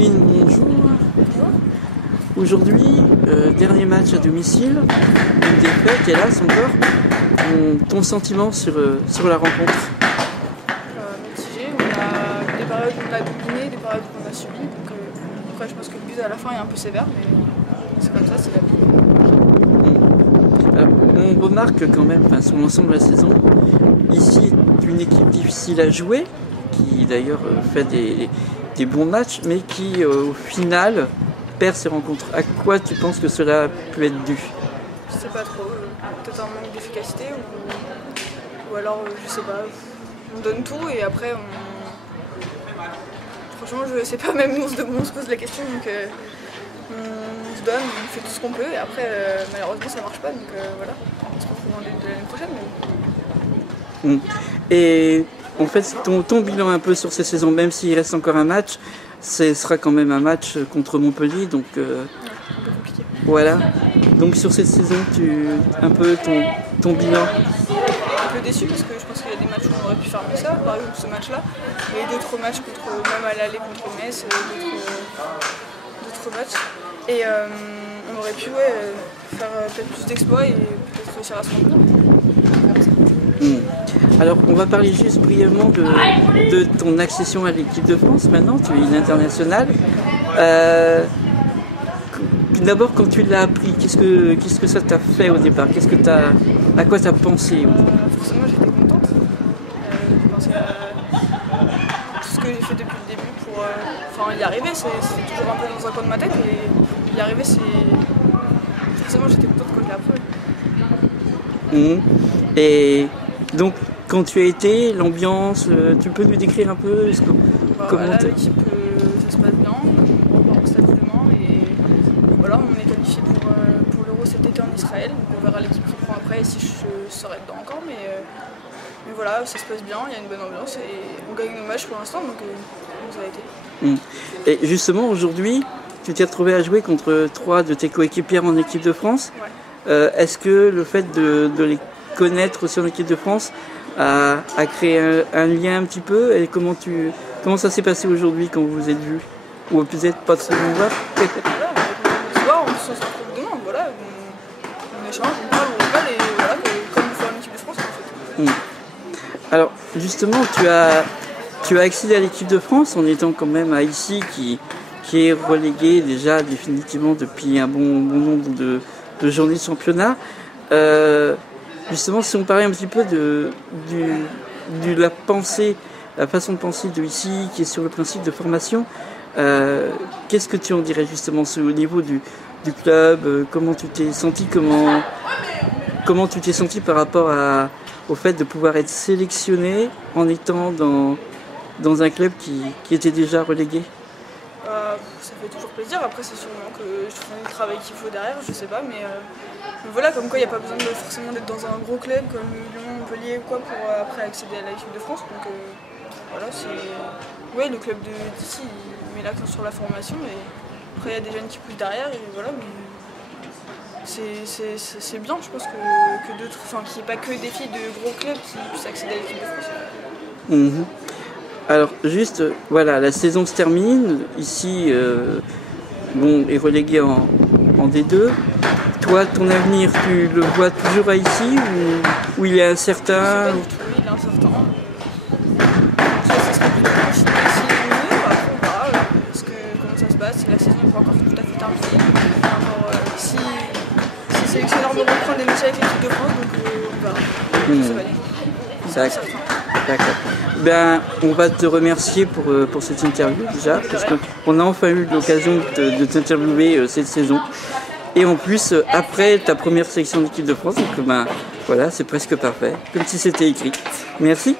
Pauline, bonjour. Aujourd'hui, dernier match à domicile, une défaite, hélas encore. Ton sentiment sur la rencontre? Mitigé, on a des périodes où on a dominé, des périodes où on a subi. Donc, après, je pense que le but à la fin est un peu sévère, mais c'est comme ça, c'est la vie. Alors, on remarque quand même, sur l'ensemble de la saison, ici une équipe difficile à jouer, qui d'ailleurs fait des bons matchs, mais qui au final perd ses rencontres. À quoi tu penses que cela peut être dû? Je sais pas trop, peut-être un manque d'efficacité ou alors je sais pas, on donne tout et après franchement je sais pas, même nous on se pose la question, donc on se donne, on fait tout ce qu'on peut et après malheureusement ça marche pas, donc voilà, on se retrouve en début de l'année prochaine. Mais... Et en fait ton bilan un peu sur ces saisons, même s'il reste encore un match, ce sera quand même un match contre Montpellier, donc un peu compliqué. Voilà. Donc sur cette saison, un peu ton bilan? Un peu déçu parce que je pense qu'il y a des matchs où on aurait pu faire mieux ça, par exemple ce match-là, et d'autres matchs même à l'aller contre Metz, d'autres matchs. Et on aurait pu faire peut-être plus d'exploits et peut-être réussir à se rendre compte. Alors, on va parler juste brièvement de ton accession à l'équipe de France. Maintenant, tu es une internationale. D'abord, quand tu l'as appris, qu'est-ce que ça t'a fait au départ? À quoi tu as pensé? Forcément, j'étais contente. Je pensais à tout ce que j'ai fait depuis le début pour y arriver. C'était toujours un peu dans un coin de ma tête et y arriver, forcément, j'étais contente quand je l'ai appris. Et donc, quand tu as été, l'ambiance, tu peux nous décrire un peu comment l'équipe, ça se passe bien, on va au stade Léman et voilà, on est qualifié pour l'Euro cet été en Israël, donc on verra l'équipe qui prend après si je serai dedans encore, mais voilà, ça se passe bien, il y a une bonne ambiance et on gagne nos matchs pour l'instant, donc ça a été. Et justement, aujourd'hui, tu t'es retrouvé à jouer contre 3 de tes coéquipières en équipe de France. Ouais. Est-ce que le fait de les connaître aussi en équipe de France a créé un lien un petit peu? Et comment ça s'est passé aujourd'hui quand vous vous êtes vus? Ou peut-être pas trop vous voir? Voilà, on se voit, on se retrouve demain, voilà, on échange, on parle, on rigole et voilà, comme on fait en équipe de France en fait. Alors justement, tu as accédé à l'équipe de France en étant quand même à Issy qui est relégué déjà définitivement depuis un bon nombre de journées de championnat. Justement, si on parlait un petit peu de la façon de penser de Issy, qui est sur le principe de formation, qu'est-ce que tu en dirais justement au niveau du club? Comment tu t'es senti, comment tu t'es senti par rapport au fait de pouvoir être sélectionné en étant dans un club qui était déjà relégué? Ça fait toujours plaisir, après c'est sûrement que je trouve le travail qu'il faut derrière, je sais pas, mais voilà, comme quoi il n'y a pas besoin forcément d'être dans un gros club comme Lyon, Montpellier ou quoi pour après accéder à l'équipe de France, donc voilà, le club d'ici il met l'accent sur la formation et après il y a des jeunes qui poussent derrière et voilà, mais c'est bien, je pense que d'autres, qu'il n'y ait pas que des filles de gros clubs qui puissent accéder à l'équipe de France. Alors juste, voilà, la saison se termine, Issy est relégué en D2. Toi, ton avenir, tu le vois toujours à Issy ou il est incertain? Oui, il est incertain. Ça serait plutôt continuer ici mieux, après on verra comment ça se passe, la saison n'est pas encore tout à fait terminée. Si le sélectionneur me reprend des matchs avec l'équipe de France, donc on verra. Ça va aller. D'accord. On va te remercier pour cette interview déjà, parce qu'on a enfin eu l'occasion de t'interviewer cette saison. Et en plus, après ta première sélection d'équipe de France, donc voilà, c'est presque parfait, comme si c'était écrit. Merci.